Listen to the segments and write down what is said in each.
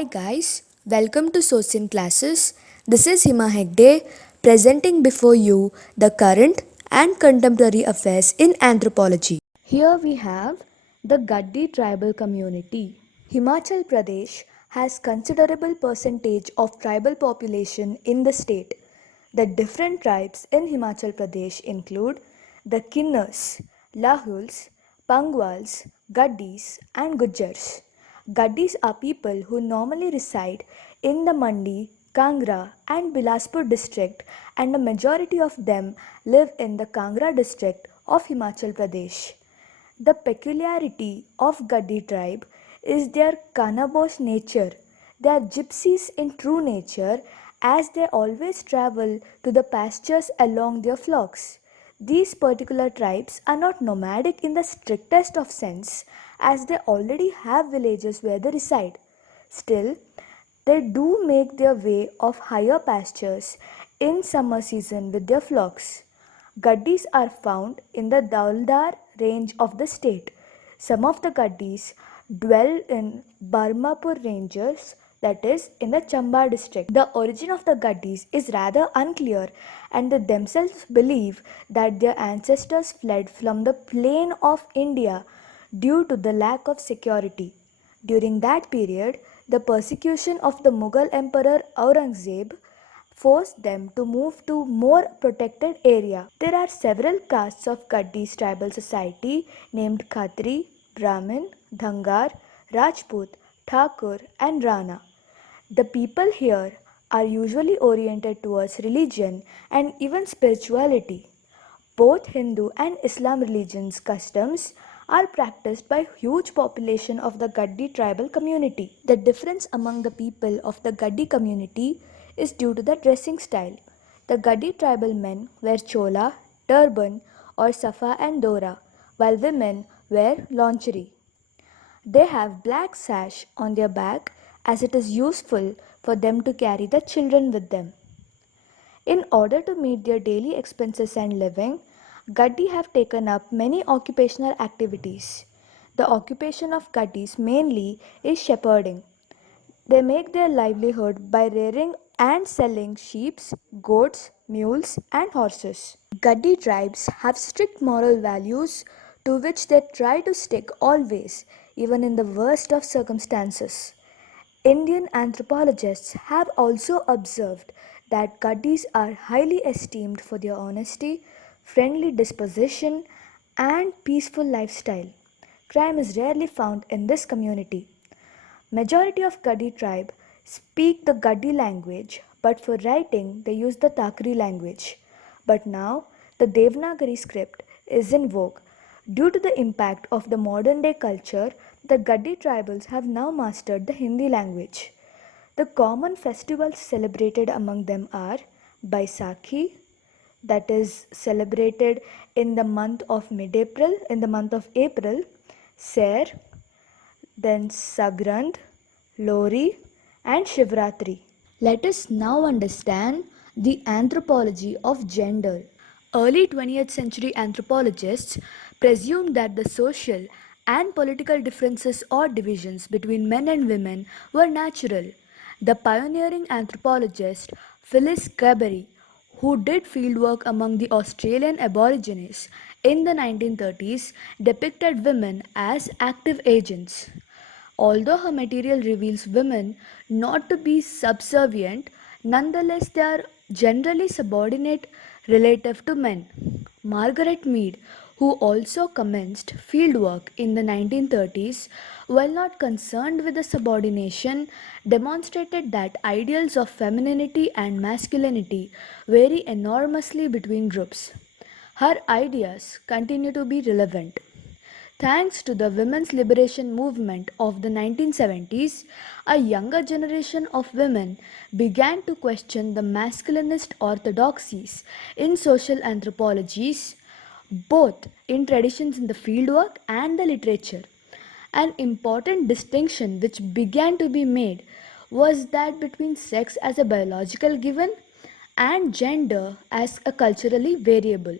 Hi guys, welcome to Sosin classes. This is Hima Hegde presenting before you the current and contemporary affairs in anthropology. Here we have the Gaddi tribal community. Himachal Pradesh has considerable percentage of tribal population in the state. The different tribes in Himachal Pradesh include the Kinnars, Lahuls, Pangwals, Gaddis and Gujjars. Gaddis are people who normally reside in the Mandi, Kangra and Bilaspur district, and a majority of them live in the Kangra district of Himachal Pradesh. The peculiarity of Gaddi tribe is their Kanabosh nature. They are gypsies in true nature as they always travel to the pastures along their flocks. These particular tribes are not nomadic in the strictest of sense as they already have villages where they reside. Still, they do make their way of higher pastures in summer season with their flocks. Gaddis are found in the Dauldar range of the state. Some of the Gaddis dwell in Barmapur ranges, that is, in the Chamba district. The origin of the Gaddis is rather unclear, and they themselves believe that their ancestors fled from the plain of India due to the lack of security. During that period, the persecution of the Mughal Emperor Aurangzeb forced them to move to more protected area. There are several castes of Gaddis tribal society named Khatri, Brahmin, Dhangar, Rajput, Thakur and Rana. The people here are usually oriented towards religion and even spirituality. Both Hindu and Islam religions customs are practiced by huge population of the Gaddi tribal community. The difference among the people of the Gaddi community is due to the dressing style. The Gaddi tribal men wear chola, turban or safa and dora, while women wear lingerie. They have black sash on their back as it is useful for them to carry the children with them. In order to meet their daily expenses and living, Gaddi have taken up many occupational activities. The occupation of Gaddis mainly is shepherding. They make their livelihood by rearing and selling sheep, goats, mules, and horses. Gaddi tribes have strict moral values to which they try to stick always, even in the worst of circumstances. Indian anthropologists have also observed that Gaddis are highly esteemed for their honesty, friendly disposition, and peaceful lifestyle. Crime is rarely found in this community. Majority of Gaddi tribe speak the Gaddi language, but for writing they use the Takri language. But now the Devanagari script is in vogue. Due to the impact of the modern day culture, the Gaddi tribals have now mastered the Hindi language. The common festivals celebrated among them are Baisakhi, that is celebrated in the month of April, Ser, then Sagrand, Lori, and Shivratri. Let us now understand the anthropology of gender. Early 20th century anthropologists presumed that the social and political differences or divisions between men and women were natural. The pioneering anthropologist Phyllis Carberry, who did fieldwork among the Australian Aborigines in the 1930s, depicted women as active agents. Although her material reveals women not to be subservient, nonetheless they are generally subordinate relative to men. Margaret Mead, who also commenced fieldwork in the 1930s, while not concerned with the subordination, demonstrated that ideals of femininity and masculinity vary enormously between groups. Her ideas continue to be relevant. Thanks to the women's liberation movement of the 1970s, a younger generation of women began to question the masculinist orthodoxies in social anthropologies, both in traditions in the fieldwork and the literature. An important distinction which began to be made was that between sex as a biological given and gender as a culturally variable.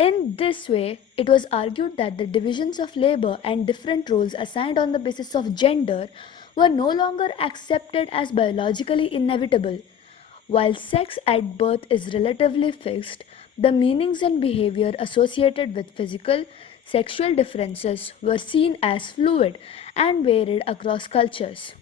In this way, it was argued that the divisions of labor and different roles assigned on the basis of gender were no longer accepted as biologically inevitable. While sex at birth is relatively fixed, the meanings and behavior associated with physical, sexual differences were seen as fluid and varied across cultures.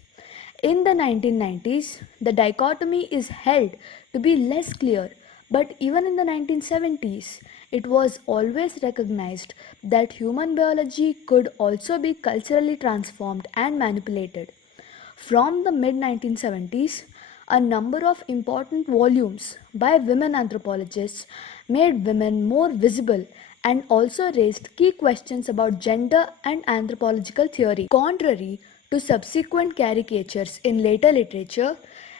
In the 1990s, the dichotomy is held to be less clear, but even in the 1970s, it was always recognized that human biology could also be culturally transformed and manipulated. From the mid 1970s, a number of important volumes by women anthropologists made women more visible and also raised key questions about gender and anthropological theory. Contrary to subsequent caricatures in later literature,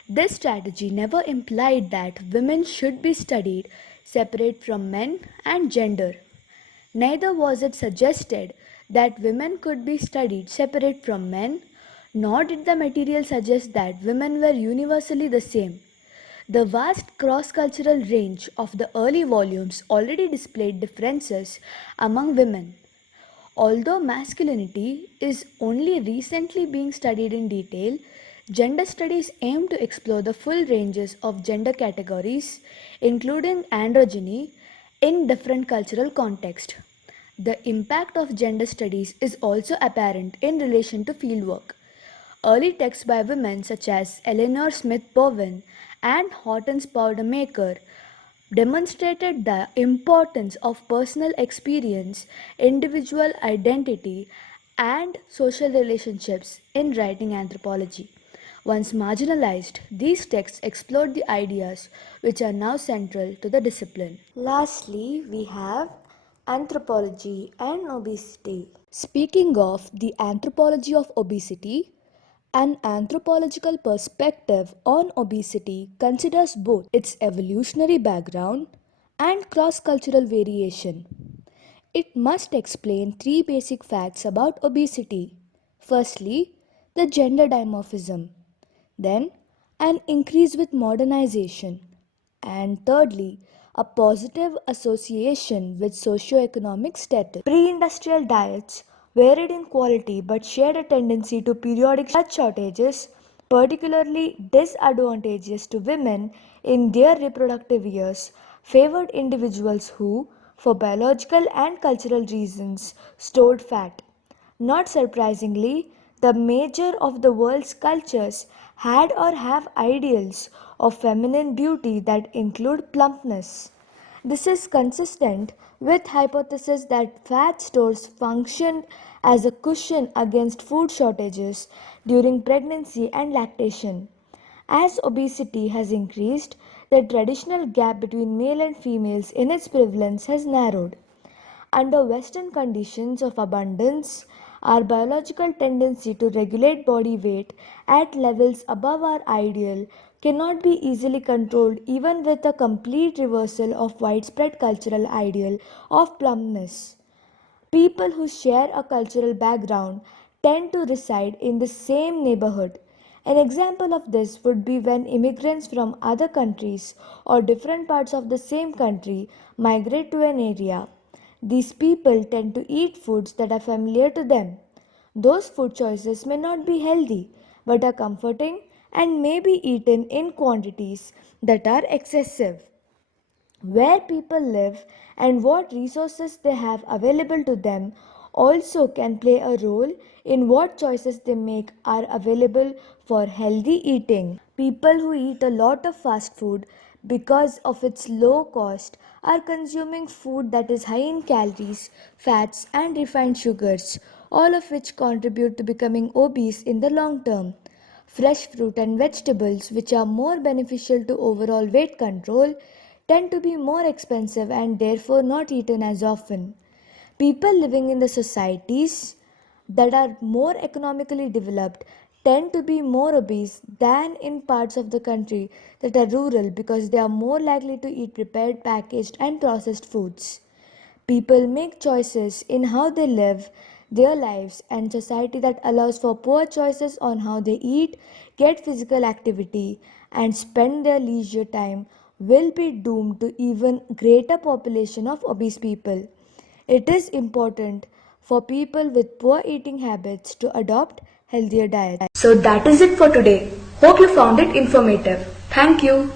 this strategy never implied that women should be studied separate from men and gender. Neither was it suggested that women could be studied separate from men, nor did the material suggest that women were universally the same. The vast cross cultural range of the early volumes already displayed differences among women. Although masculinity is only recently being studied in detail, gender studies aim to explore the full ranges of gender categories, including androgyny, in different cultural contexts. The impact of gender studies is also apparent in relation to fieldwork. Early texts by women such as Eleanor Smith Bowen and Hortense Powdermaker demonstrated the importance of personal experience, individual identity, and social relationships in writing anthropology. Once marginalized, these texts explored the ideas which are now central to the discipline. Lastly, we have anthropology and obesity. Speaking of the anthropology of obesity, an anthropological perspective on obesity considers both its evolutionary background and cross cultural variation. It must explain three basic facts about obesity. Firstly, the gender dimorphism, then, an increase with modernization, and thirdly, a positive association with socioeconomic status. Pre industrial diets varied in quality but shared a tendency to periodic blood shortages, particularly disadvantageous to women in their reproductive years, favored individuals who, for biological and cultural reasons, stored fat. Not surprisingly, the major of the world's cultures had or have ideals of feminine beauty that include plumpness. This is consistent with hypothesis that fat stores functioned as a cushion against food shortages during pregnancy and lactation. As obesity has increased, the traditional gap between male and females in its prevalence has narrowed. Under Western conditions of abundance, our biological tendency to regulate body weight at levels above our ideal cannot be easily controlled even with a complete reversal of widespread cultural ideal of plumpness. People who share a cultural background tend to reside in the same neighborhood. An example of this would be when immigrants from other countries or different parts of the same country migrate to an area. These people tend to eat foods that are familiar to them. Those food choices may not be healthy, but are comforting and may be eaten in quantities that are excessive. Where people live and what resources they have available to them also can play a role in what choices they make are available for healthy eating. People who eat a lot of fast food because of its low cost are consuming food that is high in calories, fats, and refined sugars, all of which contribute to becoming obese in the long term. Fresh fruit and vegetables, which are more beneficial to overall weight control, tend to be more expensive and therefore not eaten as often. People living in the societies that are more economically developed tend to be more obese than in parts of the country that are rural because they are more likely to eat prepared, packaged, and processed foods. People make choices in how they live their lives, and society that allows for poor choices on how they eat, get physical activity, and spend their leisure time will be doomed to even greater population of obese people. It is important for people with poor eating habits to adopt healthier diet. So that is it for today. Hope you found it informative. Thank you.